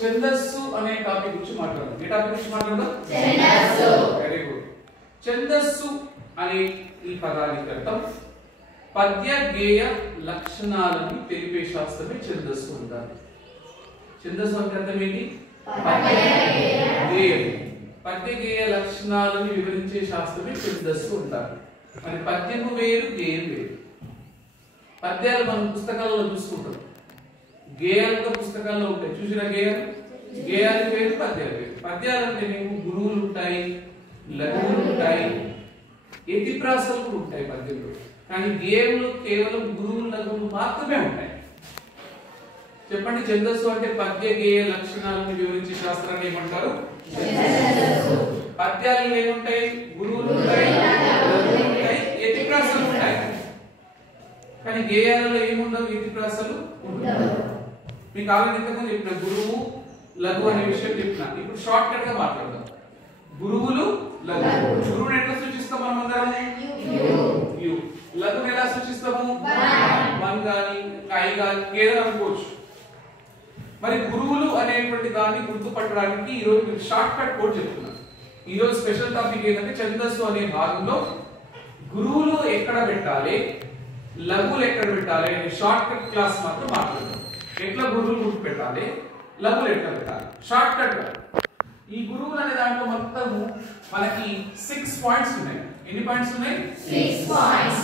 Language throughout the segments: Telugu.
ఛందస్సు అనే టాపిక్ గురించి మాట్లాడదాం. ఏ టాపిక్ గురించి మాట్లాడదాం? ఛందస్సు. Very good. ఛందస్సు అనే ఈ పదానికి అర్థం పద్య గేయ లక్షణాలను తెలిపే శాస్త్రమే ఛందస్సు అంటారు. ఛందస్సు అంటే అర్థం ఏంటి? గేయం. పద్య గేయ లక్షణాలను వివరించే శాస్త్రమే ఛందస్సు అంటారు. మరి పద్యము వేరు, గేయం వేరు. పద్యాలు మనం పుస్తకాలలో చూసుకుంటాం, గేయాలు పుస్తకాల్లో ఉంటాయి. చూసిన గేయాలు, గేయాలు వేరు, పద్యాలు వేరు. పద్యాలు అంటే మీకు గురువులు ఉంటాయి, లఘువులు ఉంటాయి, యతిప్రాసలు కూడా ఉంటాయి పద్యంలో. కానీ గేయంలో కేవలం గురువులు, లఘువులు మాత్రమే ఉంటాయి. చెప్పండి, ఛందస్సు అంటే పద్య గేయ లక్షణాలను వివరించే శాస్త్రాన్ని ఏమంటారు? పద్యాలు ఏముంటాయి? గురువులు ఉంటాయి, లఘువులు ఉంటాయి, యతిప్రాసలు ఉంటాయి. కానీ గేయాలలో ఏముండవు, యతిప్రాసలు ఉండవు. మీకు ఆల్రెడీ ఇంతకుముందు చెప్పిన గురువు లఘు అనే విషయం చెప్పిన. ఇప్పుడు షార్ట్ కట్ గా మాట్లాడదాం. గురువులు, లఘు. గురువుని ఎట్లా సూచిస్తాం మనం అందరం? యు. లఘుని ఎలా సూచిస్తాము? వన్ గాని, ఐ గాని, ఏదైనా అనుకోవచ్చు. మరి గురువులు అనేటువంటి దాన్ని గుర్తుపట్టడానికి ఈ రోజు మీరు షార్ట్ కట్ కోడ్ చెప్తున్నాను. ఈ రోజు స్పెషల్ టాపిక్ ఏంటంటే ఛందస్సు అనే భాగంలో గురువులు ఎక్కడ పెట్టాలి, లఘువులు ఎక్కడ పెట్టాలి అనే షార్ట్ కట్ క్లాస్ మాత్రం మాట్లాడదాం. ఎట్లా గురువులు గుర్తు పెట్టాలి, లఘువులు ఎట్లా పెట్టాలి, షార్ట్ కట్ గా. ఈ గురువులు అనే దాంట్లో మొత్తం మనకి 6 పాయింట్స్ ఉన్నాయి. ఎన్ని పాయింట్స్ ఉన్నాయి? 6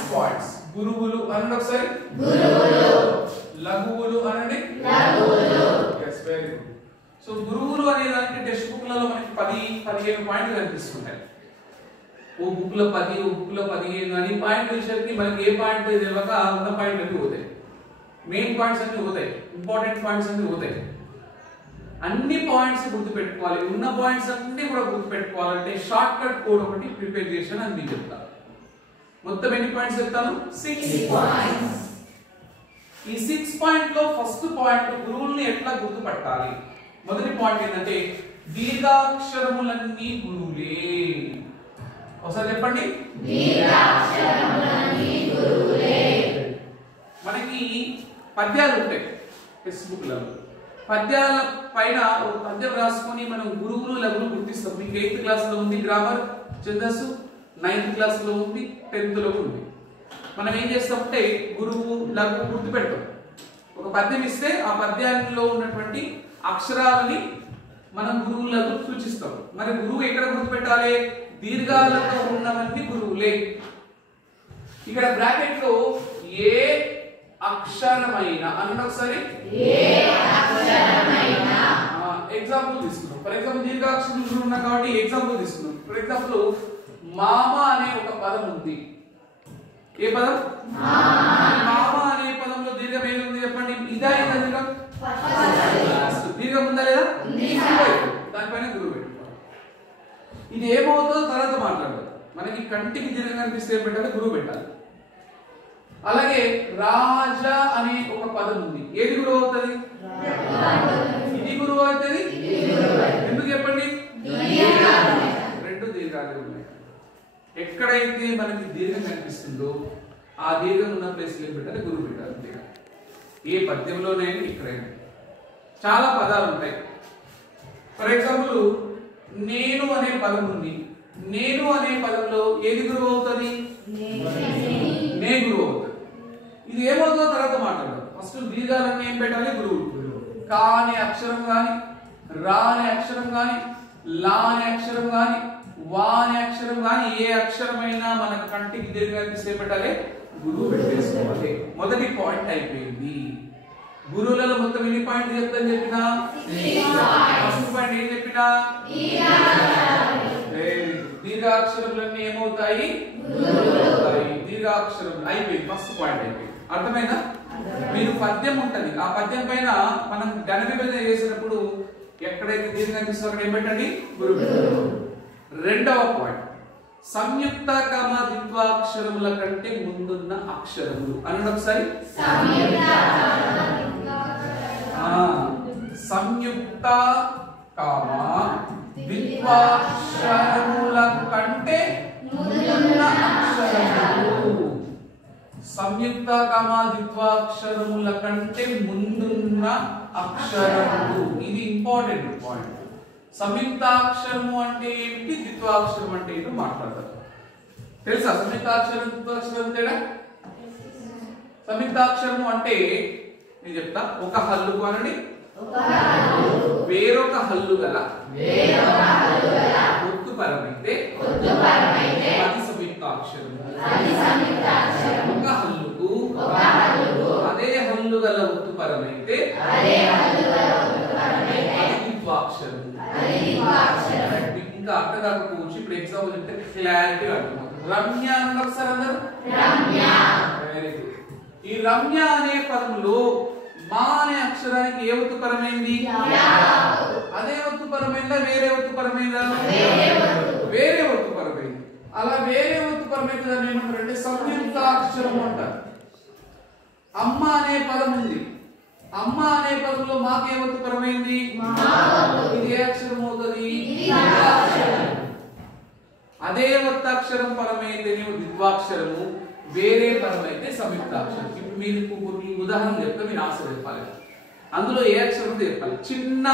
పాయింట్స్. గురువులు అనండి ఒకసారి. గురువులు. లఘువులు అనండి. లఘువులు. yes very good. సో గురువులు అనే దానికి టెక్స్ట్ బుక్ లలో మనకి 10-15 పాయింట్లు కనిపిస్తుంటాయి. ఓ బుక్ లో 10, ఓ బుక్ లో 15 అని పాయింట్ వచ్చేసరికి మనకి ఏ పాయింట్ తెలియక ఉన్న పాయింట్ అన్ని పోతాయి. మెయిన్ పాయింట్స్ అన్ని పోతాయి, ఇంపార్టెంట్ పాయింట్స్ అన్ని పోతాయి. అన్ని పాయింట్స్ గుర్తు పెట్టుకోవాలి. ఉన్న పాయింట్స్ అన్ని కూడా గుర్తు పెట్టుకోవాలంటే షార్ట్ కట్ కోడ్ ఒకటి ప్రిపేర్ చేశాను అని మీకు చెప్తాను. మొత్తం ఎన్ని పాయింట్స్ చెప్తాను? 6 పాయింట్స్. ఈ 6 పాయింట్ లో ఫస్ట్ పాయింట్ గురువుల్ని ఎట్లా గుర్తుపట్టాలి. మొదటి పాయింట్ ఏంటంటే దీర్ఘాక్షరములన్నీ గురువులే. ఒకసారి చెప్పండి, దీర్ఘాక్షరములన్నీ గురువులే. మనకి పద్యాలు ఉంటాయి టెక్స్ట్ బుక్లలో. పద్యాల పైన ఒక పద్యం రాసుకొని మనం గురువులు, లఘువులు గుర్తిస్తాం. మీకు 8th క్లాస్ లో ఉంది గ్రామర్ ఛందస్సు, 9th క్లాస్ లో ఉంది, 10th లో ఉంది. మనం ఏం చేస్తామంటే గురువు, లఘువు గుర్తు పెడతాం. ఒక పద్యం ఇస్తే ఆ పద్యంలో ఉన్నటువంటి అక్షరాలని మనం గురువు, లఘువు సూచిస్తాం. మరి గురువు ఎక్కడ గుర్తు పెట్టాలి? దీర్ఘాలతో ఉన్నవన్నీ గురువులే. ఇక్కడ బ్రాకెట్ లో ఏ అక్షరమైన అన్న ఒకసారి ఎగ్జాంపుల్ తీసుకున్నాం. ఫర్ ఎగ్జాంపుల్ దీర్ఘాక్షరం ఉన్నా కాబట్టి ఎగ్జాంపుల్ తీసుకున్నాం. ఫర్ ఎగ్జాంపుల్ మామ అనే ఒక పదం ఉంది. ఏ పదం? మామ అనే పదంలో దీర్ఘం ఏది ఉంది చెప్పండి? ఇదా ఏదా దీర్ఘం? దీర్ఘం ఉందా లేదా? దానిపైన గురువు పెట్టుకోవాలి. ఇది ఏమవుతుందో తర్వాత మాట్లాడదు. మనకి కంటికి దీర్ఘం కనిపిస్తే ఏం పెట్టాలి? గురువు పెట్టాలి. అలాగే రాజా అనే ఒక పదం ఉంది. ఏది గురువు అవుతుంది? ఇది గురువు అవుతుంది. ఎందుకు చెప్పండి? రెండు దీర్ఘాలు ఉన్నాయి. ఎక్కడైతే మనకి దీర్ఘం కనిపిస్తుందో ఆ దీర్ఘం ఉన్న ప్లేస్ లో పెట్టాలి, గురువు పెట్టాలి. ఏ పద్యంలోనైనా ఎక్కడైనా చాలా పదాలు ఉంటాయి. ఫర్ ఎగ్జాంపుల్ నేను అనే పదం ఉంది. నేను అనే పదంలో ఏది గురువు అవుతుంది? నే గురువు అవుతుంది. ఇది ఏమవుతుందో తర్వాత మాట్లాడదాం. ఫస్ట్ దీర్ఘాలన్నీ ఏం పెట్టాలి? గురువు. కా అనే అక్షరం గాని, రా అనే అక్షరం గాని, లా అనే అక్షరం గాని, వా అనే అక్షరం గాని ఏ అక్షరమైనా మన కంటికి దీర్ఘం కనిపిస్తే పెట్టాలి, గురువు పెట్టేసుకోవాలి. మొదటి పాయింట్ అయిపోయింది. గురువులలో మొత్తం ఎన్ని పాయింట్లు చెప్తాను చెప్పినా? ఫస్ట్ పాయింట్ ఏం చెప్పినా? దీర్ఘాక్షరములన్నీ ఏమవుతాయి? దీర్ఘాక్షరం అయిపోయింది. ఫస్ట్ పాయింట్ అయిపోయింది. అర్థమైందా? మీరు పద్యం ఉంటది, ఆ పద్యం పైన మనం ఘన విభజన చేసినప్పుడు ఎక్కడైతే దీర్ఘం కనిపిస్తుందో అక్కడ ఏం పెట్టండి? గురువు పెట్టండి. రెండవ పాయింట్ సంయుక్త కామ ద్విత్వాక్షరముల కంటే ముందున్న అక్షరములు అనండి ఒకసారి. సంయుక్త కామ ద్విత్వాక్షరముల కంటే ముందున్న అక్షరములు. సంయుక్త ద్విత్వాక్షరముల కంటే ముందున్న అక్షరములు. ఇది ఇంపార్టెంట్ పాయింట్. సంయుక్తాక్షరము అంటే ఏంటి, ద్విత్వాక్షరం అంటే ఏంటో మాట్లాడతారు. తెలుసా సంయుక్తాక్షరం ద్విత్వాక్షరం తేడా? సంయుక్తాక్షరము అంటే నేను చెప్తా. ఒక హల్లుకు అనండి, వేరొక హల్లు గల ఒత్తుపరమైతే అది సంయుక్తాక్షరం. ఒక హల్లుకు అదే హల్లు గల ఒత్తుపరమైతే అది ద్విత్వాక్షరం. ఇంకా అర్థం కాకపోవచ్చు. ఇప్పుడు ఎగ్జాంపుల్ చెప్తే క్లారిటీ అర్థమవుతుంది. రమ్య అన్న ఒకసారి అందరూ. Very good. ఈ రమ్య అనే పదములో మా అనే అక్షరానికి ఏ ఒత్తుపరమైంది? అదే ఒత్తుపరమైందా వేరే ఒత్తుపరమైందా? వేరే ఒత్తుపరమైంది. అలా వేరే ఒత్తుపరమైంది దాన్ని ఏమంటారంటే సంయుక్తాక్షరం అంటారు. అమ్మ అనే పదం ఉంది. అమ్మ అనే పదంలో మాకు ఏ ఒత్తుపరమైంది? ఇది ఏ అక్షరం అవుతుంది? అదే ఒత్తక్షరం పరమైతే ద్విత్వాక్షరము, వేరే పరమైతే సంయుక్తాక్షరం. ఇప్పుడు మీరు కొన్ని ఉదాహరణ చెప్తే మీరు ఆన్సర్ చెప్పాలి. అందులో ఏ అక్షరం చెప్పాలి. చిన్న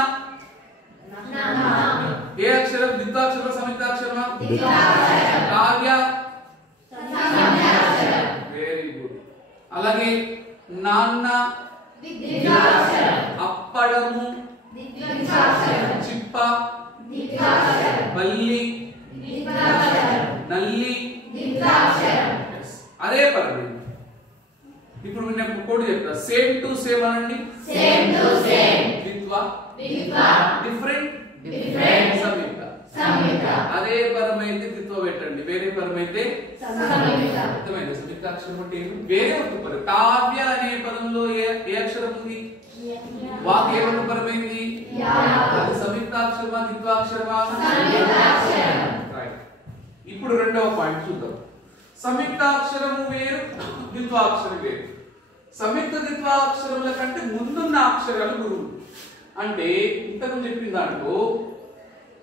ఏ అక్షరం? ద్విత్వాక్షరం సంయుక్తాక్షరమా? కావ్య. Very good. అలాగే నాన్న, అప్పడము, చిప్ప, బల్లి, నల్లి. అదే పరండి. ఇప్పుడు నేను కోడ్ చెప్తా. సేమ్ టు సేమ్ అనండి. ద్విత్వ, డిఫరెంట్, సంయుక్త. అదే పరమైతే ద్విత్వ పెట్టండి, వేరే పరమైతే అర్థమైంది. సంయుక్తాక్షరం అంటే వేరే ఒత్తుపరం. కావ్య అనే పదంలో ఏ అక్షరం ఉంది? వాక్ ఏ ఒత్తుపరమైంది? అది సంయుక్తాక్షరమా ద్విత్వాక్షరమా? ఇప్పుడు రెండవ పాయింట్ చూద్దాం. సంయుక్తాక్షరము వేరు, ద్విత్వాక్షరం వేరు. సంయుక్త ద్విత్వాక్షరముల కంటే ముందున్న అక్షరాలు గురువు. అంటే ఇంతకు చెప్పిన దాంట్లో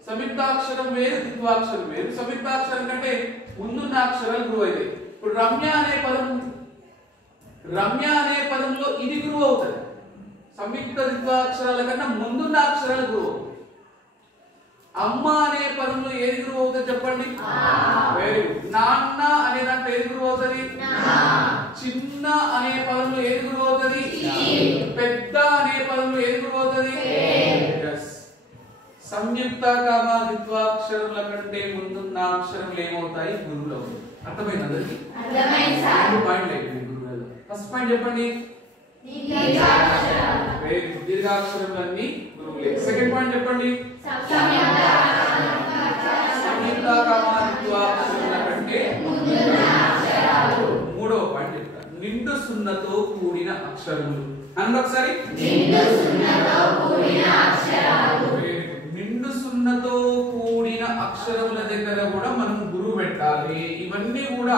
సంయుక్తాక్షరం వేరు, ద్విత్వాక్షరం వేరు. సంయుక్తాక్షరం కంటే ముందున్న అక్షరాలు గురువు అయితే. ఇప్పుడు రమ్య అనే పదం, రమ్య అనే పదంలో ఇది గురువు అవుతుంది. సంయుక్త ద్విత్వాక్షరాల కన్నా ముందున్న అక్షరాలు గురువు. అమ్మ అనే పదంలో ఏది గురువు అవుతుంది చెప్పండి? Very good. నాన్న అనే దాంట్లో ఏది గురువు అవుతుంది? చిన్న అనే పదంలో ఏది గురువు అవుతుంది? పెద్ద అనే పదంలో ఏది గురువు అవుతుంది? సంయుక్త ద్విత్వాక్షరముల కంటే ముందున్న అక్షరములు ఏమవుతాయి? గురువులు అవుతాయి. అర్థమైంది అందరికి? పాయింట్ అయిపోయింది గురువులలో. ఫస్ట్ పాయింట్ చెప్పండి. దీర్ఘాక్షరములన్నీ గురువులే. సెకండ్ పాయింట్ చెప్పండి. సంయుక్త ద్విత్వాక్షరముల కంటే మూడవ పాయింట్ చెప్తాను. నిండు సున్నతో కూడిన అక్షరములు అన్న ఒకసారి. నిండు సున్నతో కూడిన అక్షరముల దగ్గర కూడా మనం గురువు పెట్టాలి. ఇవన్నీ కూడా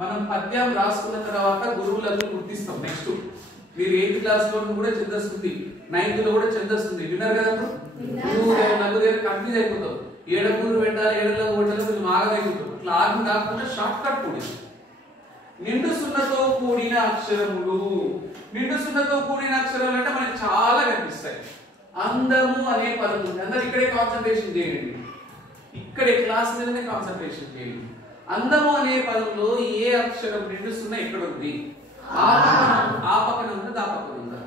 మనం పద్యం రాసుకున్న తర్వాత గురువులను గుర్తిస్తాం. నెక్స్ట్ మీరు 8th క్లాస్ లో కూడా ఛందస్సుంది, 9th లో కూడా ఛందస్సుంది. విన్నారు కదా? గురువు నలుగురు కన్ఫ్యూజ్ అయిపోతాం. ఏడ గురువు పెట్టాలి, ఏడలో పెట్టాలి, కొంచెం ఆగదైపోతాం. అట్లా ఆగం కాకుండా షార్ట్ కట్ కూడి నిండు సున్నతో కూడిన అక్షరములు. నిండు సున్నతో కూడిన అక్షరాలు అంటే మనకి చాలా కనిపిస్తాయి. అందము అనే పదం ఉంది. అందరు ఇక్కడే కాన్సన్ట్రేషన్ చేయండి. ఇక్కడే క్లాస్ మీదనే కాన్సన్ట్రేషన్ చేయండి. అందము అనే పదంలో ఏ అక్షరం నిండు సున్న ఎక్కడ ఉంది? ఆ పక్కన ఉందా, దా పక్కన ఉందా?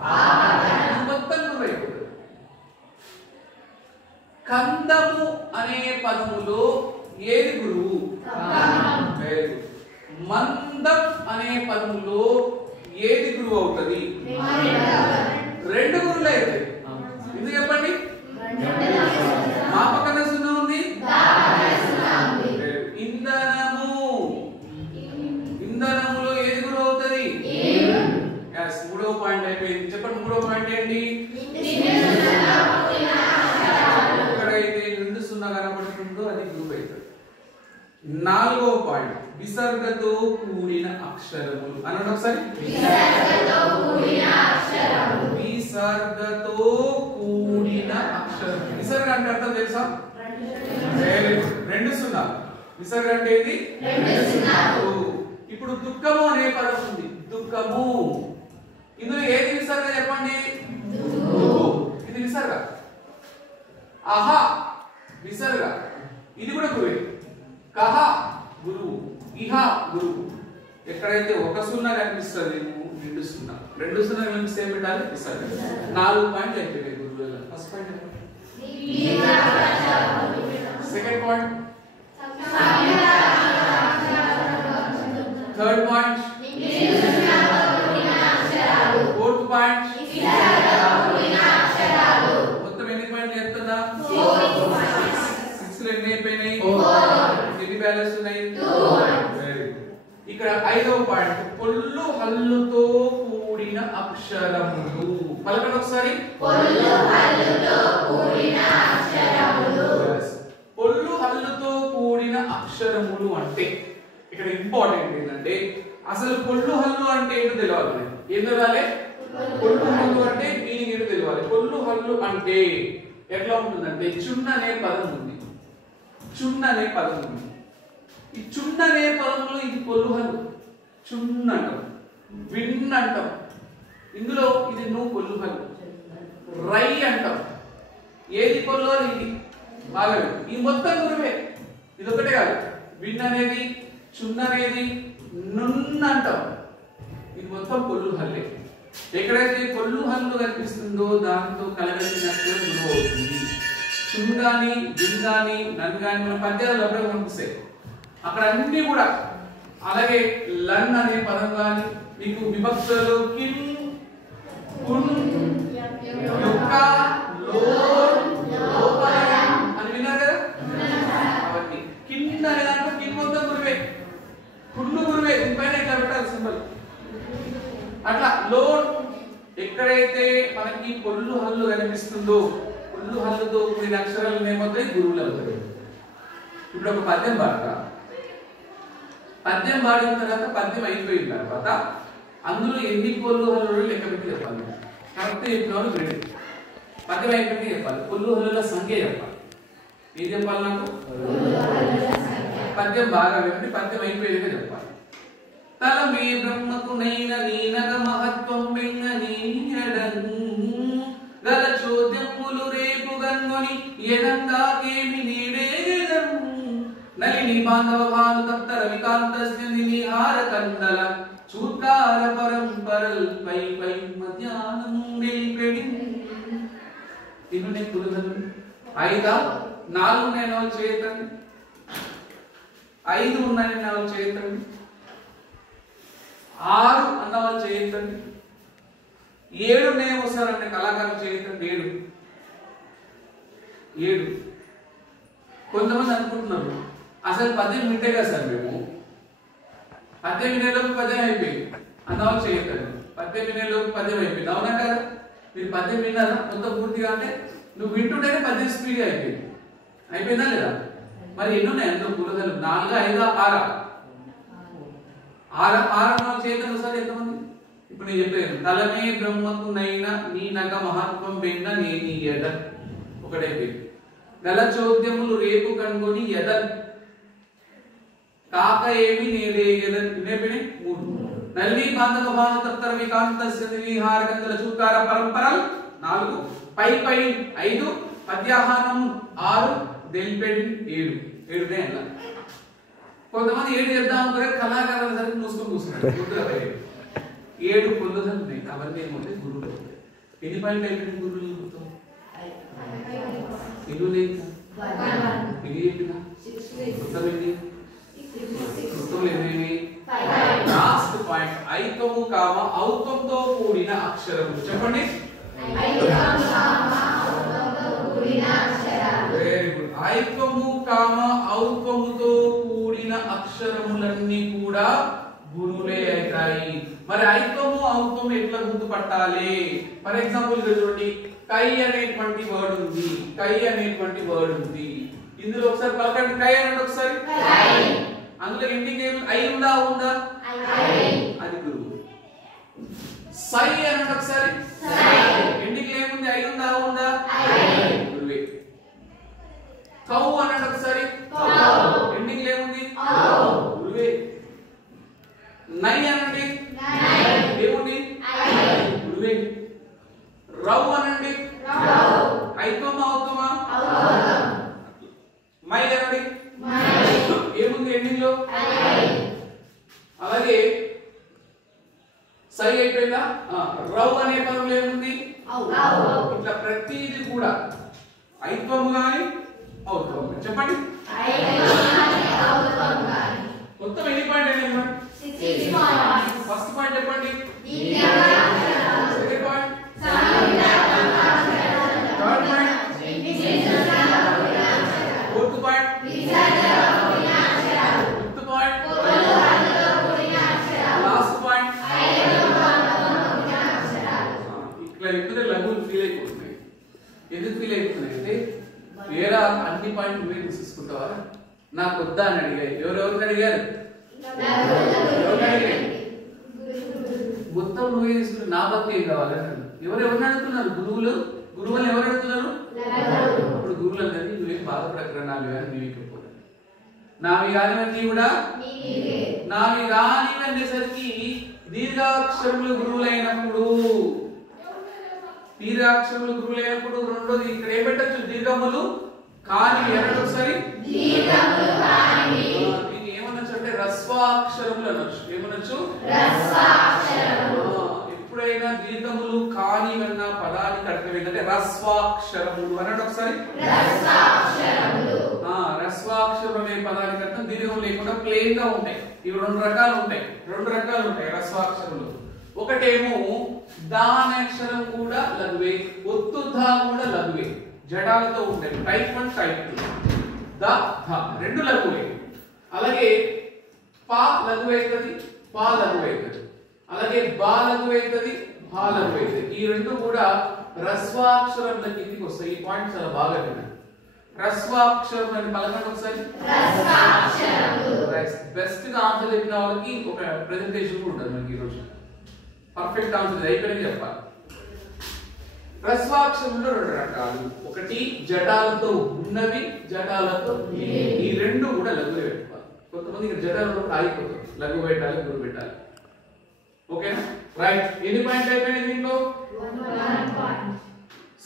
మొత్తం గురువు అయిపోతుంది. కందము అనే పదములో ఏది గురువు? మందం అనే పదములో ఏది గురువు అవుతుంది? రెండు గురువులు అవుతాయి. ఎందుకు చెప్పండి? మా పక్కన సున్నా ఉంది. ఇంధనము, ఇంధనములో ఏది గురువు అవుతుంది? మూడవ పాయింట్ అయిపోయింది. చెప్పండి మూడవ పాయింట్ ఏంటి? ఎక్కడైతే నిండు సున్నా కనబడుతుందో అది గురువు అవుతుంది. నాలుగవ పాయింట్ విసర్గతో కూడిన అక్షరములు అనండి ఒకసారి. విసర్గతో కూడిన అక్షరం. విసర్గ అంటే అర్థం తెలుసా? రెండు సున్నా. విసర్గ అంటే ఇది. ఇప్పుడు దుఃఖము అనే పదం ఉంది. దుఃఖము. ఇందులో ఏది విసర్గ చెప్పండి? ఇది విసర్గ. అహ విసర్గ, ఇది కూడా గురువే. కహ గురువు, ఇహ గురువు. ఎక్కడైతే ఒక సున్నా కనిపిస్తుంది రెండు సున్నా, రెండు సున్నా కనిపిస్తే ఏం పెట్టాలి? విసర్గ. 4 పాయింట్లు అయిపోయాయి గురువుల. First point. Second point. Third point. Fourth point. మొత్తం ఎన్ని పాయింట్లు చెప్తున్నా? 6 లో ఎన్ని అయిపోయినాయి? ఎన్ని బ్యాలెన్స్ ఉన్నాయి? ఇక్కడ 5వ పాయింట్ పొల్లు హల్లుతో కూడిన అక్షరములు. పలకండి ఒకసారి. పొల్లు హల్లుతో కూడిన అక్షరములు. పొల్లు హల్లుతో కూడిన అక్షరములు అంటే ఇక్కడ ఇంపార్టెంట్ ఏంటంటే అసలు పొల్లు హల్లు అంటే ఏంటో తెలియాలి. ఏం తెలియాలి? పొల్లు హల్లు అంటే మీనింగ్ ఏంటో తెలియాలి. పొల్లు హల్లు అంటే ఎట్లా ఉంటుందంటే చున్న అనే పదం ఉంది. చున్న అనే పదం ఉంది. ఈ చున్న అనే పదంలో ఇది పొల్లు హల్లు. చున్న అంటాం, విన్ అంటాం. ఇందులో ఇది నువ్వు పొల్లు హల్లు. రై అంటాం. ఏది పొల్లు ఇది బాగా. ఈ మొత్తం గురువే. ఇది ఒకటే కాదు. విన్ అనేది, చున్న అనేది, నున్న అంటాం. ఇది మొత్తం పొల్లు హల్లే. ఎక్కడైతే పొల్లు హల్లు కనిపిస్తుందో దాంతో కలగలిసినట్టు గురువు అవుతుంది. చున్ గాని, విన్ గాని, నన్ గాని మన పద్యాలు అప్పుడే కనిపిస్తాయి. అక్కడ అన్ని కూడా. అలాగే లన్ అనే పదం గాని మీకు విభక్తులు కిన్, కున్, యొక్క, లోన్, లోపలం అని విన్నారు కదా? అవన్నీ కిన్ అనే దాంట్లో కిన్ మొత్తం గురువే. కుళ్ళు గురువే. దీనిపైన ఇట్లా పెట్టాలి సింబల్. అట్లా లోన్ ఎక్కడైతే మనకి పొల్లు హల్లు కనిపిస్తుందో పొల్లు హల్లుతో కూడిన అక్షరాలు ఏమవుతాయి? గురువులు అవుతాయి. ఇప్పుడు ఒక పద్యం పాడతా. పద్యం పాడిన తర్వాత పద్యం అయిపోయిన తర్వాత అందులో ఎన్ని పొల్లు హల్లులు లెక్క పెట్టి చెప్పాలి. కరెక్ట్ చెప్పిన గ్రేడ్. పద్యం అయిపోయి చెప్పాలి. పొల్లు హల్లుల సంఖ్య చెప్పాలి. ఏం చెప్పాలి నాకు? పద్యం బాగా వినండి. పద్యం అయిపోయేదిగా చెప్పాలి. తలమే బ్రహ్మకు నైన నీనగ మహత్వం వెన్న నీయడం గల చోద్యములు రేపు గన్నుని ఎదంగాకేమి నీడేగం నలిని బాంధవ భాను తప్త రవికాంతస్య నిహార కందల చూత్కార పరంపరల్ పై పై మధ్యాహ్నం నిలిపెడి. ఇన్నునే పులుగలు 5 4 నేను చేయతండి. 5 ఉన్నాయి వాళ్ళు చేయతండి. 6 అన్న వాళ్ళు చేయతండి. 7 నేను వస్తారంటే కళాకారులు చేయతండి. 7 కొంతమంది అనుకుంటున్నారు అసలు పద్యం వింటే కదా సార్ మేము పద్యం వినేలోపు పద్యం అయిపోయింది అన్న వాళ్ళు చేయతండి. పద్యం వినేలోపు పద్యం అయిపోయింది. అవునా కదా? మీరు పద్యం విన్నారా మొత్తం పూర్తిగా? అంటే నువ్వు వింటుంటేనే పద్యం స్పీడ్గా అయిపోయింది. అయిపోయిందా లేదా? మరి ఎన్ని ఉన్నాయి అందులో పులగలు? 4, 5, 6 చేతను సార్ ఎంతమంది? ఇప్పుడు నేను చెప్పాను తలమే బ్రహ్మకు నైనా నీ నగ మహత్వం వెన్న నేని ఎద ఒకటైపోయింది. గల చోద్యములు రేపు కనుగొని ఎదన్ కాక ఏమి నేడే ఎదన్ వినేపిని 3. నల్లి బాంధవ భాను తత్తర వికాంతస్య నిహార కందల చూకార పరంపరల్ 4. పై పై 5. పద్యాహానం 6. దెల్పెడి 7. 7 అలా. కొంతమంది 7 చేద్దాం అనుకునే కళాకారులు సరికి మూసుకొని కూర్చున్నారు. 7 పొల్లుదలు ఉన్నాయి. అవన్నీ ఏమవుతాయి? గురువులు అవుతాయి. ఎన్ని పాయింట్లు అయిపోయింది గురువులు? ఎన్ని లేదు ఎన్ని చెప్పినా మొత్తం ఎన్ని? మొత్తం ఎన్ని? లాస్ట్ పాయింట్ ఐకము కామ ఔతంతో కూడిన అక్షరము. చెప్పండి. Very good. ఐకము కామ ఔకముతో కూడిన అక్షరములన్నీ కూడా గురువులే అవుతాయి. మరి ఐకము ఔకము ఎట్లా గుర్తుపట్టాలి? ఫర్ ఎగ్జాంపుల్ చూడండి, కై అనేటువంటి వర్డ్ ఉంది. కై అనేటువంటి వర్డ్ ఉంది. ఇందులో ఒకసారి పలకండి. కై అనండి ఒకసారి. అందులో ఎండింగ్ ఐ ఉందా? ఉందా? అది గురువు. సై అనండి ఒకసారి. ఎండింగ్ ఏముంది? ఐ ఉందా? ఉందా? గురువే. కౌ అనండి ఒకసారి. ఎండింగ్ ఏముంది? గురువే. నై అనండి. ఐత్వము గాని ఔత్వము గాని చెప్పండి మొత్తం ఎన్ని పాయింట్ అయినాయి? 6 points. ఫస్ట్ పాయింట్ చెప్పండి. Second point, third point, fourth point, fifth point, last point. ఇట్లా ఎప్పుడు లఘువులు ఫీల్ అయిపోతున్నాయి. ఎందుకు ఫీల్ అయిపోతున్నాయి అంటే వేరే అన్ని పాయింట్ నువ్వే తీసుకుంటావా, నాకు వద్దా అని అడిగాయి. ఎవరెవరికి అడిగారు? మొత్తం నువ్వే తీసుకుంటే నా భక్తి ఏం కావాలి అన్నాడు. ఎవరెవరిని అడుగుతున్నారు? గురువులు ఎవరు అడుగుతున్నారు? ఇప్పుడు గురువులు అన్నది నువ్వేం బాధపడకరా, నావి కానీ నీవికపోతే నావి కానివన్నీ కూడా నావి కానివి అనేసరికి దీర్ఘాక్షరములు గురువులైనప్పుడు రెండోది ఇక్కడ ఏం పెట్టచ్చు? దీర్ఘములు కాని అన్నాడు. ఒకసారి దీన్ని ఏమనొచ్చు అంటే రస్వాక్షరములు అనొచ్చు. ఏమనొచ్చు? ఎప్పుడైనా దీర్ఘములు కానివన్న పదానికి అర్థం ఏంటంటే రస్వాక్షరములు అన్నాడు. ఒకసారి రస్వాక్షరం అనే పదానికి అర్థం దీర్ఘం లేకుండా ప్లేన్ గా ఉంటాయి. ఇవి రెండు రకాలు ఉంటాయి రస్వాక్షరములు. ఒకటేమో దానక్షరం కూడా లఘువే, ఒత్తు ధ కూడా లఘువే, జడాలతో ఉంటాయి. Type 1 type 2. ద ధ రెండు లఘువే. అలాగే పా లఘువైతది, పా లఘువైతది. అలాగే బా లఘువైతది, భా లఘువైతది. ఈ రెండు కూడా రస్వాక్షరంల కిందికి వస్తాయి. ఈ పాయింట్ చాలా బాగా వినండి. రస్వాక్షరం అని పలకండి ఒకసారి. బెస్ట్ గా ఆన్సర్ చెప్పిన వాళ్ళకి ఒక ప్రెజెంటేషన్ కూడా ఉంటుంది మనకి ఈరోజు. పర్ఫెక్ట్ ఆన్సర్ అయిపోయినవి చెప్పాలి. రస్వాక్షరంలో రెండు రకాలు. ఒకటి జటాలతో ఉన్నవి, జటాలతో ఈ రెండు కూడా లఘువే పెట్టుకోవాలి. కొంతమంది ఇక్కడ జటాలతో ఆగిపోతారు. లఘు పెట్టాలి, గురు పెట్టాలి. ఓకేనా? రైట్. ఎన్ని పాయింట్ అయిపోయినాయి దీంట్లో?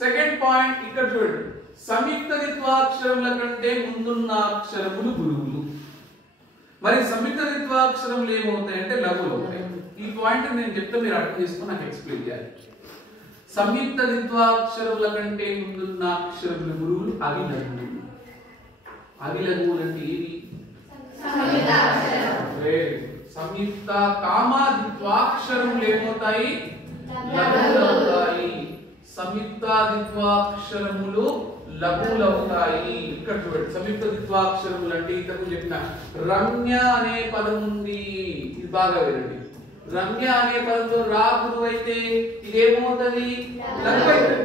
సెకండ్ పాయింట్ ఇక్కడ చూడండి. సంయుక్త ద్విత్వాక్షరముల కంటే ముందున్న అక్షరములు గురువులు. మరి సంయుక్త ద్విత్వాక్షరములు ఏమవుతాయంటే లఘువులు అవుతాయి. ఈ పాయింట్ నేను చెప్తే మీరు అర్థం చేసుకుని నాకు ఎక్స్ప్లెయిన్ చేయాలి. సంయుక్త ద్విత్వాక్షరముల కంటే ముందున్న అక్షరములు గురువులు. అవి లఘువులు. అవి లఘువులు అంటే ఏవి? సంయుక్త కామా ద్విత్వాక్షరములు ఏమవుతాయి? లఘువులు అవుతాయి. సంయుక్త ద్విత్వాక్షరములు లఘువులు అవుతాయి. ఇక్కడ చూడండి. సంయుక్త ద్విత్వాక్షరములు అంటే ఇంతకు చెప్పిన రమ్య అనే పదం ఉంది. ఇది బాగా వినండి. రమ్య అనే పదంలో రా గురువు అయితే ఇదేమవుతుంది? లఘువైతది.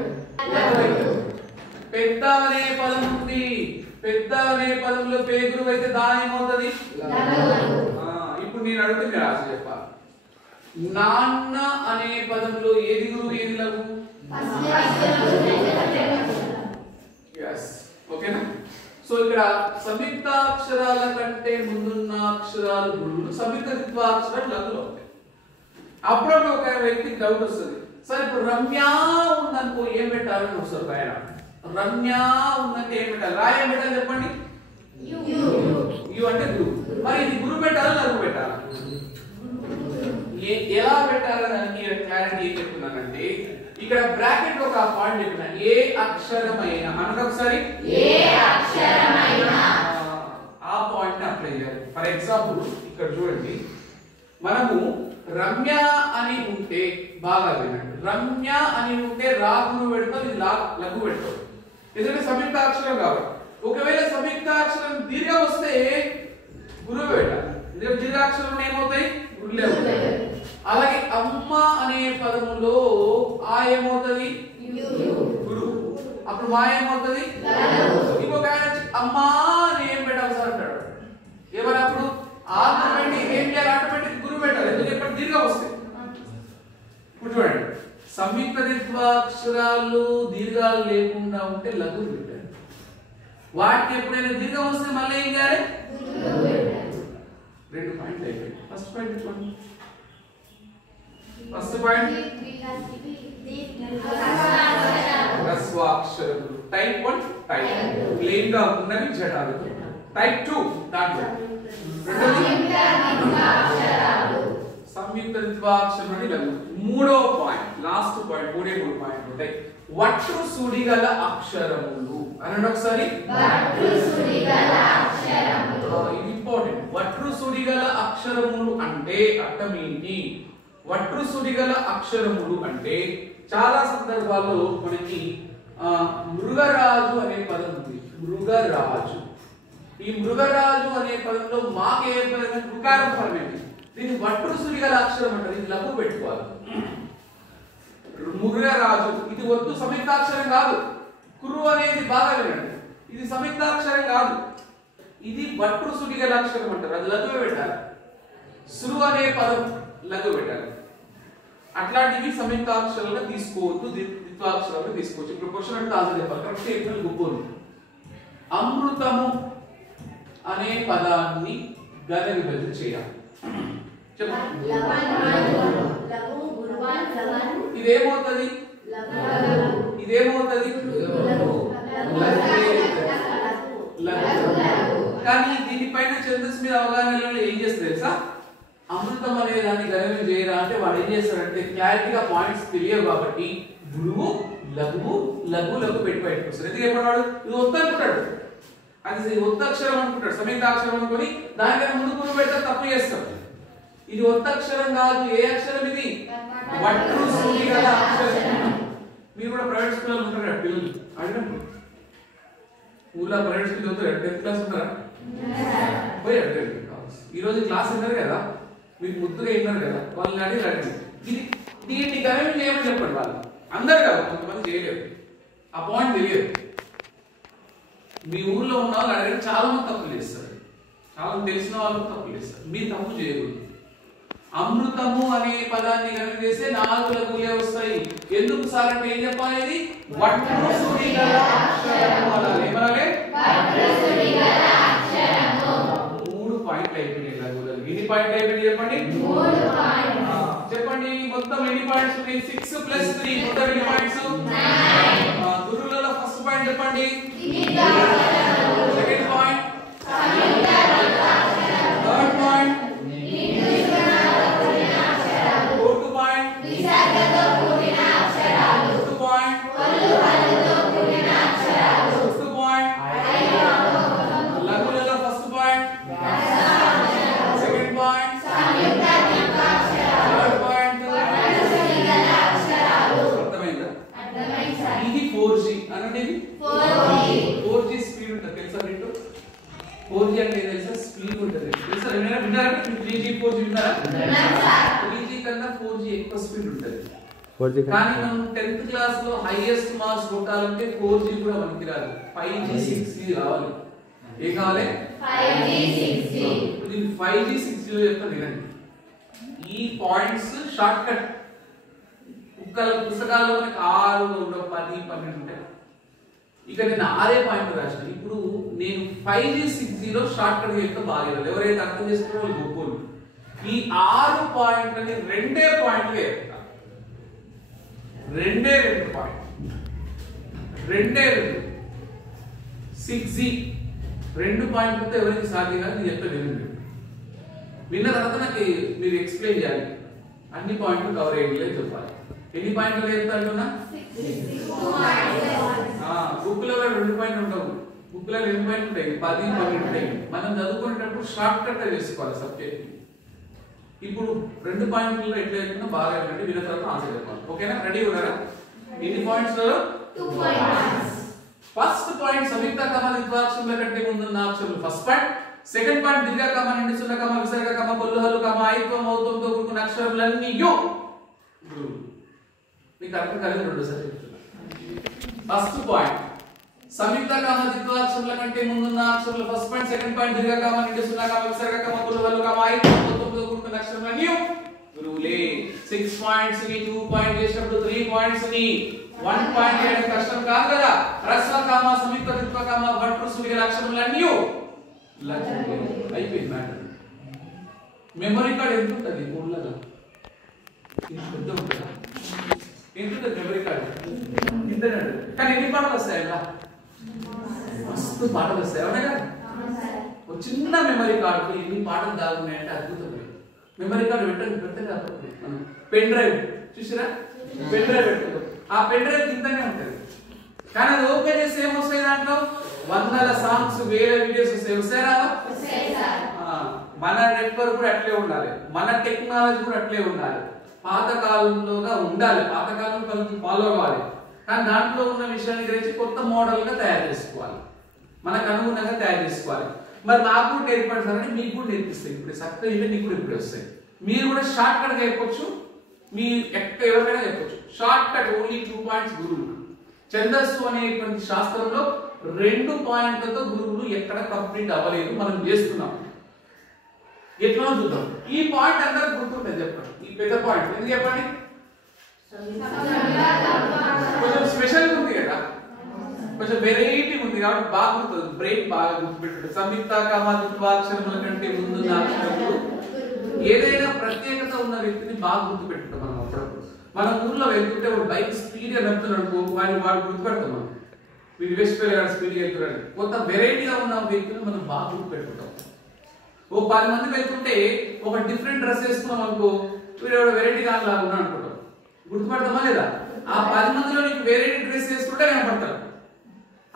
పెద్ద అనే పదం ఉంది. పెద్ద అనే పదంలో పే గురువు అయితే దాని ఏమవుతుంది? ఇప్పుడు నేను అడిగితే మీరు ఆశ చెప్పాలి. నాన్న అనే పదంలో ఏది గురువు, ఏది లఘు? ఓకేనా? సో ఇక్కడ సంయుక్త అక్షరాల కంటే ముందున్న అక్షరాలు గురువులు, సంయుక్త ద్విత్వాక్షరాలు లఘువులు ఉంటాయి. అప్పుడు ఒక వ్యక్తికి డౌట్ వస్తుంది, సరే ఇప్పుడు రమ్య ఉందనుకో ఏం పెట్టాలని వస్తారు పైన. రమ్య ఉందంటే ఏం పెట్టాలి? రా ఏం పెట్టాలి చెప్పండి? యు అంటే గురువు. మరి ఇది గురువు పెట్టాలా, లఘువు పెట్టాలా? ఎలా పెట్టాలని దానికి క్లారిటీ ఏం చెప్తున్నానంటే ఇక్కడ బ్రాకెట్ లో ఒక పాయింట్ చెప్పిన ఏ అక్షరమైన అన్నది ఒకసారి ఆ పాయింట్ ని అప్లై చేయాలి. ఫర్ ఎగ్జాంపుల్ ఇక్కడ చూడండి, మనము రమ్య అని ఉంటే బాగా వినండి. రమ్య అని ఉంటే రా గురువు పెడతాం, ఇది లఘు పెడతాం. ఎందుకంటే సంయుక్త అక్షరం కాబట్టి. ఒకవేళ సంయుక్త అక్షరం దీర్ఘం వస్తే గురువు పెట్టాలి. ఎందుకంటే దీర్ఘాక్షరం ఏమవుతాయి? గురులే అవుతాయి. అలాగే అమ్మ అనే పదములో ఆ ఏమవుతుంది? గురువు. అప్పుడు మా ఏమవుతుంది? ఇంకొక ఆయన అమ్మా అని ఏం పెట్టాలి సార్ అంటాడు. ఏమన్నా అప్పుడు ఆటోమేటిక్ ఏం చేయాలి? ఆటోమేటిక్ గురువు పెట్టాలి. ఎందుకంటే దీర్ఘం వస్తాయి. ఇప్పుడు చూడండి, సంయుక్త ద్విత్వాక్షరాలు దీర్ఘాలు లేకుండా ఉంటే లఘువు పెట్టాలి. వాటికి ఎప్పుడైనా దీర్ఘం వస్తే మళ్ళీ ఏం చేయాలి? రెండు పాయింట్లు అయిపోయాయి. ఫస్ట్ పాయింట్ చూడండి. ఫస్ట్ పాయింట్ రస్వాక్షరములు. టైప్ 1 టైప్ 2 ప్లేన్ గా ఉన్నవి జటాలు. టైప్ 2 దాంట్లో సంయుక్త ద్విత్వాక్షరం అని లఘువు. మూడో పాయింట్, లాస్ట్ పాయింట్, మూడు పాయింట్ ఉంటాయి. వట్రు సుడిగల అక్షరములు అనండి ఒకసారి. వట్రు సుడిగల అక్షరములు. ఇది ఇంపార్టెంట్. వట్రు సుడిగల అక్షరములు అంటే అర్థం ఏంటి? వట్రు సుడిగల అక్షరములు అంటే చాలా సందర్భాల్లో మనకి మృగరాజు అనే పదం ఉంది. మృగరాజు. ఈ మృగరాజు అనే పదంలో మాకు ఏ పదం? రుకారం పరమేంటి. దీన్ని వట్రు సుడిగల అక్షరం అంటారు. ఇది లఘు పెట్టుకోవాలి. మృగరాజు ఇది ఒత్తు సంయుక్తాక్షరం కాదు. కురు అనేది బాగా వినండి, ఇది సంయుక్తాక్షరం కాదు, ఇది వట్రు సుడిగల అక్షరం అంటారు. అది లఘువే పెట్టాలి. సురు అనే పదం లఘు పెట్టాలి. అట్లాంటివి సంయుక్తాక్షరాలుగా తీసుకోవద్దు, ద్విత్వాక్షరాలుగా తీసుకోవచ్చు. ఇప్పుడు క్వశ్చన్ అంటే ఆన్సర్ చెప్పాలి. కరెక్ట్ చెప్పాలి. గొప్పలు. అమృతము అనే పదాన్ని ఘన విభజన చేయాలి. చెప్పండి. ఇదేమవుతుంది? ఇదేమవుతుంది? కానీ దీనిపైన ఛందస్సు మీద అవగాహనలో ఏం చేస్తారు తెలుసా? అమృతం అనే దాన్ని గణన చేయరా అంటే వాడు ఏం చేస్తాడంటే క్లారిటీగా పాయింట్స్ తెలియవు కాబట్టి గురువు లఘువు లఘు లఘు పెట్టుకొస్తారు. ఎందుకు చెప్పాడు? ఇది ఒత్తు అనుకుంటాడు, అది ఒత్తక్షరం అనుకుంటాడు, సంయుక్తాక్షరం అనుకుని దానికన్నా ముందు గురువు పెడితే తప్పు చేస్తాడు. ఇది ఒత్తక్షరం కాదు. ఏ అక్షరం ఇది? వట్రు సుడిగల అక్షరం. మీరు కూడా ప్రైవేట్ స్కూల్లో ఉంటారు పిల్లలు అడిగినప్పుడు. ఊళ్ళో ప్రైవేట్ స్కూల్ చదువుతారు. 10th క్లాస్ ఉంటారా? పోయి అడగండి. ఈ రోజు క్లాస్ విన్నారు కదా, మీకు ముద్దుగా విన్నారు కదా, వాళ్ళని అడగండి. ఇది దీన్ని గణన చేయమని చెప్పండి. వాళ్ళు అందరు కాదు, కొంతమంది చేయలేరు, ఆ పాయింట్ తెలియదు. మీ ఊర్లో ఉన్న వాళ్ళు అడగండి. చాలా మంది తప్పులు చేస్తారు, చాలా తెలిసిన వాళ్ళు తప్పులు చేస్తారు. మీరు తప్పు చేయకూడదు. అమృతము అనే పదాన్ని గణన చేస్తే 4 లఘువులే వస్తాయి. ఎందుకు సార్ అంటే ఏం చెప్పాలి? ఇది వట్రు సుడిగల అక్షరము అనాలి. ఏమనాలి? వట్రు సుడిగల అక్షరము. 3 పాయింట్లు అయిపోయినాయి లఘువులు. ఎన్ని పాయింట్లు అయిపోయినాయి చెప్పండి? 3 పాయింట్లు. చెప్పండి మొత్తం ఎన్ని పాయింట్స్ ఉన్నాయి? 6 + 3 మొత్తం ఎన్ని పాయింట్స్? 9. గురువులలో ఫస్ట్ పాయింట్ చెప్పండి. Second point, third point, fourth point, fifth point, sixth point, లఘువులలో first point, second point, third point. అర్థమైందా? ఇది 4G అనండి. 4G స్పీడ్ ఉంటుంది తెలుసా మీకు? 4G అంటే తెలుసా? స్పీడ్ ఉంటుంది తెలుసా? విన్నారా? 3G 4G విన్నారా? 3G కన్నా 4G ఎక్కువ స్పీడ్ ఉంటుంది. కానీ మనం 10th క్లాస్ లో హైయెస్ట్ మార్క్స్ కొట్టాలంటే 4G కూడా మనకి రాదు. 5G 6G కావాలి. ఏం కావాలి? 5G 6G. ఇది 5G 6G లో చెప్తాను వినండి. ఈ పాయింట్స్ షార్ట్ కట్. పుస్తకాల్లో మనకి 6, 10, 12 ఉంటాయి. ఇక నేను 6 పాయింట్లు రాశాను. ఇప్పుడు నేను 5G 6G లో షార్ట్ కట్ చెప్తే బాగాలేదు. ఎవరైతే అర్థం చేసుకున్నారో వాళ్ళు గొప్పలు. ఈ 6 పాయింట్లని 2 పాయింట్లు చెప్తా. 2 పాయింట్, 2 6G 2 పాయింట్లతో ఎవరికి సాధ్యం కాదు. నేను చెప్తా వినండి. విన్న తర్వాత నాకు మీరు ఎక్స్ప్లెయిన్ చేయాలి. అన్ని పాయింట్లు కవర్ అయ్యేలా చెప్పాలి. ఎన్ని పాయింట్లు చెప్తాడున్నా? బుక్లో 2 పాయింట్లు ఉండవు. బుక్లో 2 పాయింట్లు ఉంటాయి, 10, 12 ఉంటాయి. మనం చదువుకునేటప్పుడు షార్ట్ కట్ చేసుకోవాలి సబ్జెక్ట్. ఇప్పుడు 2 పాయింట్లలో ఎట్లా చెప్తున్నా బాగా వినండి. విన్న తర్వాత ఆన్సర్ చెప్పాలి. ఓకేనా? రెడీ ఉన్నారా? ఎన్ని పాయింట్స్? 2 పాయింట్స్. ఫస్ట్ పాయింట్ సంయుక్త కమ ద్విత్వాక్షరముల కంటే ముందున్న అక్షరములు. First point. సెకండ్ పాయింట్ దీర్ఘ కమ, నిండు సున్న కమ, విసర్గ కమ, పొల్లు హల్లు కమ, ఐత్వం ఔత్వంతో కూడుకున్న అక్షరములన్నీ మీకు అర్థం కలిగి 2 సార్లు చెప్తున్నా. ఫస్ట్ పాయింట్ సంయుక్త కమ ద్విత్వాక్షరముల కంటే ముందున్న అక్షరములు. First point. సెకండ్ పాయింట్ దీర్ఘ కమ, నిండు సున్న కమ, విసర్గ కమ, పొల్లు హల్లు కమ, ఐత్వం ఔత్వంతో కూడుకున్న అక్షరములన్నీ గురువులే. 6 పాయింట్స్ ని 2 పాయింట్ చేసినప్పుడు 3 పాయింట్స్ ని 1 పాయింట్ చేయడం కష్టం కాదు కదా. హ్రస్వ కామ, సంయుక్త ద్విత్వ కామ, వట్రు సుడిగల అక్షరములన్నీ అయిపోయింది మ్యాటర్. మెమరీ కార్డ్ ఎంత ఉంటుంది? 3 పెద్ద ఉంటుందా? ఎంత ఉంటుంది మెమరీ కార్డ్? ఇంటర్నెట్. కానీ ఎన్ని పాటలు వస్తాయి అలా? మస్తు పాటలు వస్తాయి. అవునా కదా? ఒక చిన్న మెమరీ కార్డు ఎన్ని పాటలు దాగున్నాయంటే అద్భుతమే. మెమరీ కార్డు పెడితే కాదు. పెన్ డ్రైవ్ చూసారా? పెన్ డ్రైవ్ పెట్టుకో. ఆ పెన్ డ్రైవ్ కిందనే ఉంటుంది. కానీ అది ఓపెన్ చేస్తే ఏమొస్తాయి దాంట్లో వందల సాంగ్స్ వేల వీడియోస్ వస్తాయి. మన నెట్వర్క్ కూడా అట్లే ఉండాలి, మన టెక్నాలజీ కూడా అట్లే ఉండాలి, పాతకాలంలోగా ఉండాలి, పాతకాలంలో కొంచెం ఫాలో కావాలి. కానీ దాంట్లో ఉన్న విషయాన్ని గురించి కొత్త మోడల్ గా తయారు చేసుకోవాలి, మనకు అనుగుణంగా తయారు చేసుకోవాలి. మరి నాకు కూడా నేర్పడతారని మీకు కూడా నేర్పిస్తాయి. ఇప్పుడు చక్కగా ఇవన్నీ కూడా ఇప్పుడు వస్తాయి. మీరు కూడా షార్ట్ కట్ గా చెప్పొచ్చు, మీ ఎవరికైనా చెప్పొచ్చు. షార్ట్ కట్ ఓన్లీ 2 పాయింట్స్ గురువులు. ఛందస్సు అనేటువంటి శాస్త్రంలో 2 పాయింట్లతో గురువులు ఎక్కడ కంప్లీట్ అవ్వలేదు, మనం చేస్తున్నాం. ఎట్లా చూద్దాం. ఈ పాయింట్ అందరికి గుర్తుంటుంది చెప్పండి. ఈ పెద్ద పాయింట్ ఎందుకు చెప్పండి, కొంచెం స్పెషల్ ఉంది కదా, కొంచెం వెరైటీ ఉంది కాబట్టి బాగా గుర్తుంది, బ్రెయిన్ బాగా గుర్తుపెట్టాడు. సంయుక్త కామాక్షరముల కంటే ముందున్న అక్షరములు. ఏదైనా ప్రత్యేకత ఉన్న వ్యక్తిని బాగా గుర్తుపెట్టుకుంటాం మనం. అప్పుడప్పుడు మన ఊర్లో వెళ్తుంటే ఒక బైక్ స్పీడ్ గా నడుపుతున్నాడు, వాడు గుర్తుపెడతాం మనం. వీడు వెస్ట్ వెళ్ళాడు స్పీడ్ గా వెళ్తున్నాడు. కొంత వెరైటీగా ఉన్న వ్యక్తిని మనం బాగా గుర్తుపెట్టుకుంటాం. ఓ 10 మంది వెళ్తుంటే ఒక డిఫరెంట్ డ్రెస్ వేసుకున్నాం అనుకో, వీడు వెరైటీగా లాగా ఉన్నాడు అనుకుంటాం, గుర్తుపడతామా లేదా? ఆ 10 మందిలో నీకు వెరైటీ డ్రెస్ వేసుకుంటే కనపడతారు.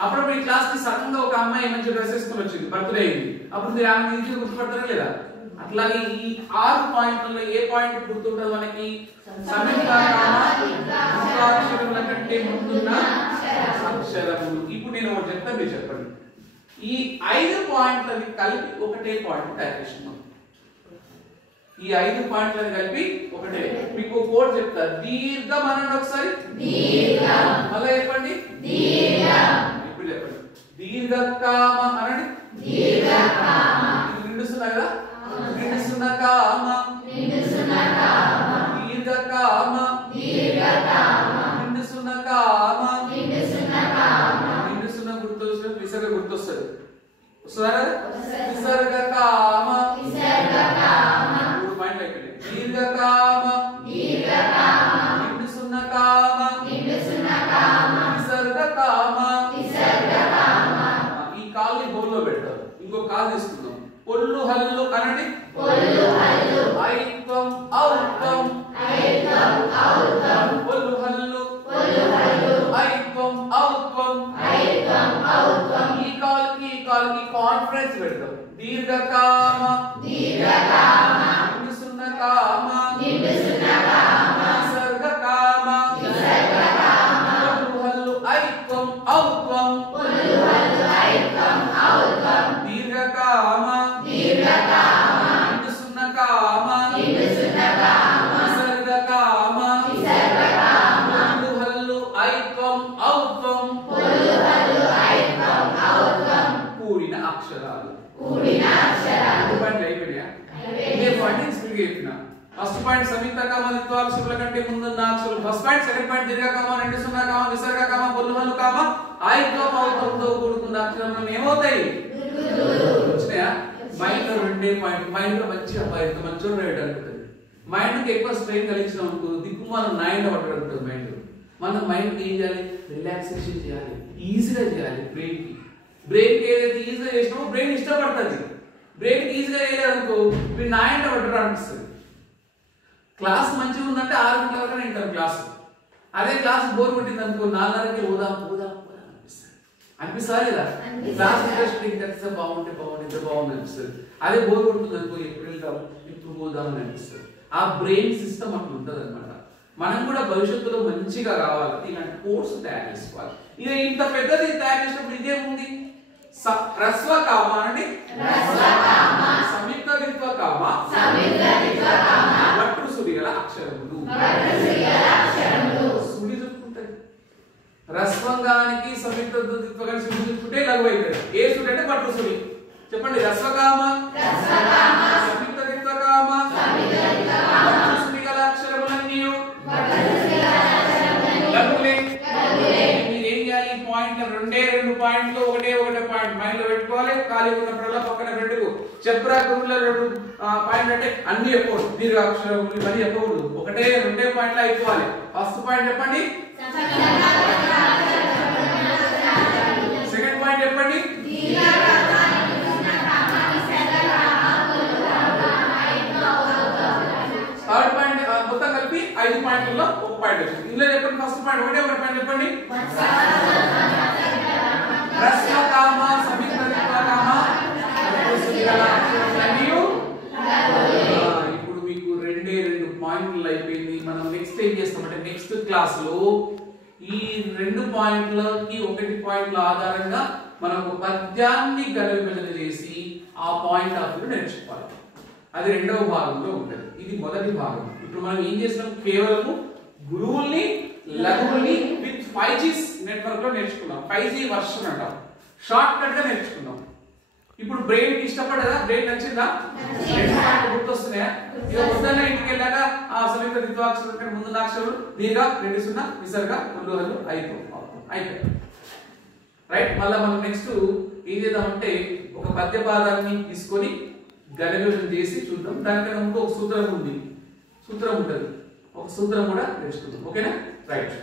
అప్పుడు మీ క్లాస్ కి సడన్ గా ఒక అమ్మాయి మంచి డ్రెస్ వేసుకుని వచ్చింది, బర్త్డే అయింది, అప్పుడు మీరు ఆమె నుంచి గుర్తుపడతారా లేదా? అట్లాగే ఈ 6 పాయింట్లలో ఏ పాయింట్ గుర్తుంటుంది మనకి? అక్షరముల కంటే ముందున్న అక్షరములు. ఇప్పుడు నేను ఒకటి చెప్తాను, మీరు చెప్పండి. ఈ 5 పాయింట్లని కలిపి ఒకటే పాయింట్ తయారు చేస్తున్నాం. ఈ 5 పాయింట్లని కలిపి ఒకటే. మీకు కోడ్ చెప్తా, దీర్ఘం అనండి ఒకసారి. మళ్ళీ చెప్పండి, ఇప్పుడు చెప్పండి. దీర్ఘకామ అనండి. నిండుస్తున్నా కదా, నిండుస్తున్న కామ, దీర్ఘకామ, నిండుస్తున్న కామ, నిండుస్తున్న గుర్తొస్తుంది, విసర్గ గుర్తొస్తుంది. వస్తుందా? విసర్గ కామ, 3 పాయింట్లు అయిపోయింది. దీర్ఘకామ, నిండుస్తున్న కామ, విసర్గ కామ. ఈ కాల్ని బోల్లో పెట్టారు. ఇంకో కాల్ తీసుకుందాం. పొల్లు హల్లు అనండి. ఐత్వం ఔత్వం, పొల్లు హల్లు, ఐత్వం ఔత్వం. ఈ కాల్కి కాన్ఫరెన్స్ పెడతాం. దీర్ఘకామ, నిండుస్తున్న కామ, విసర్గ కామ, పొల్లు హల్లు ఐత్వం ఔత్వం. దీర్ఘకామ, నిండుస్తున్న కామ, విసర్గ కామ, పొల్లు హల్లు ఐత్వం ఔత్వం. కూడిన అక్షరాలు. ఫస్ట్ పాయింట్ సంయుక్త కామ ద్విత్వాక్షరముల కంటే ముందున్న అక్షరం. First point. సెకండ్ పాయింట్ దీర్ఘకామ, నిండుస్తున్న కామ, విసర్గ కామ, పొల్లు హల్లు కామ, ఐత్వం ఔత్వంతో కూడుకున్న అక్షరములు ఏమవుతాయి? వచ్చినాయా? మైండ్ లో 2 పాయింట్. మైండ్ లో మంచిగా ఎంత మంచిగా రైట్ అనుకుంటుంది. మైండ్ కి ఎక్కువ స్ట్రెయిన్ కలిగించిన అనుకో, దిక్కు మనం నాయంగా పట్టగలుగుతుంది మైండ్. మనం మైండ్ ఏం చేయాలి? రిలాక్సేషన్ చేయాలి, ఈజీగా చేయాలి. బ్రెయిన్ ఏదైతే ఈజీగా చేసినామో బ్రెయిన్ ఇష్టపడుతుంది. బ్రెయిన్ ఈజీగా చేయలేదు అనుకో, మీరు నాయంగా పట్టడం అనిపిస్తుంది. క్లాస్ మంచిగా ఉందంటే 6 గంటల వరకు వింటారు క్లాస్. అదే క్లాస్ బోర్ కొట్టింది అనుకో, 4:30కి పోదాం అనిపిస్తుంది లేదా? క్లాస్ ఇంట్రెస్టింగ్ ఎంత బాగుంటే అనిపిస్తుంది. అదే బోర్ కొడుతుంది అనుకో, ఎప్పుడు వెళ్తాం, ఇప్పుడు పోదాం అని అనిపిస్తుంది. ఆ బ్రెయిన్ సిస్టమ్ అట్లా ఉంటుంది అనమాట. మనం కూడా భవిష్యత్తులో మంచిగా రావాలంటే ఇలాంటి కోర్సు తయారు చేసుకోవాలి. ఇది ఇంత పెద్దది తయారు చేసినప్పుడు ఇదేముంది? హ్రస్వకామ అండి, సంయుక్త ద్విత్వకామ, వట్టు సుడి గల అక్షరములు. సుడి చుట్టుకుంటాయి. రస్వంగానికి సంయుక్త ద్విత్వకానికి సుడి చుట్టుకుంటే లఘు అవుతుంది. ఏ సుడి అంటే వట్టు సుడి. చెప్పండి. రస్వకామ, సంయుక్త ద్విత్వకామ, వట్టు సుడి గల అక్షరములన్నీ లఘులే. మీరేం చేయాలి? ఈ పాయింట్ 2 పాయింట్లు, ఒకటే పాయింట్ మైండ్ లో పెట్టుకోవాలి. ఖాళీ ఉన్నప్పుడల్లా పక్కన పెట్టుకో. చెప్పరా గురువుల 2 పాయింట్ అంటే అన్ని చెప్పకూడదు, దీర్ఘాక్షరములు ఇవన్నీ చెప్పకూడదు. 1-2 పాయింట్లు అయిపోవాలి. ఫస్ట్ పాయింట్ చెప్పండి. సెకండ్ పాయింట్ చెప్పండి. Third point. మొత్తం కలిపి 5 పాయింట్లలో ఒక పాయింట్ వచ్చింది. ఇందులో చెప్పండి ఫస్ట్ పాయింట్ ఒకటే ఒక పాయింట్ చెప్పండి. హ్రస్వ కామ సమిక్రమిత్వ కామ ఇప్పుడు మీకు రెండు పాయింట్లు అయిపోయింది. మనం నెక్స్ట్ ఏం చేస్తామంటే నెక్స్ట్ క్లాస్ లో ఈ 2 పాయింట్లకి 1 పాయింట్ల ఆధారంగా మనం ఒక పద్యాన్ని ఘన విభజన చేసి ఆ పాయింట్ ఆఫ్ వ్యూ నేర్చుకోవాలి. అది రెండవ భాగంలో ఉంటుంది. ఇది మొదటి భాగం. ఇప్పుడు మనం ఏం చేస్తున్నాం, కేవలం గురువుల్ని లఘువుల్ని విత్ 5G నెట్వర్క్ లో నేర్చుకున్నాం. 5G వర్షన్ అంటాం, షార్ట్ కట్ గా నేర్చుకున్నాం. ఇప్పుడు బ్రెయిన్ కి ఇష్టపడదా, బ్రెయిన్ నచ్చిందా, గుర్తొస్తున్నాయా? ఇక పొద్దున్న ఇంటికి వెళ్ళాక ఆ సమీప ద్విత్వాక్షరం కంటే ముందు అక్షరాలు దీర్ఘ 2 0 విసర్గ 2 హల్లు అయిపోయి రైట్. మళ్ళీ మనం నెక్స్ట్ ఏం చేద్దామంటే ఒక పద్య పాదాన్ని తీసుకొని ఘన విభజన చేసి చూద్దాం. దానికన్నా ముందు ఒక సూత్రం ఉంటుంది, ఒక సూత్రం కూడా నేర్చుకుందాం. ఓకేనా? రైట్.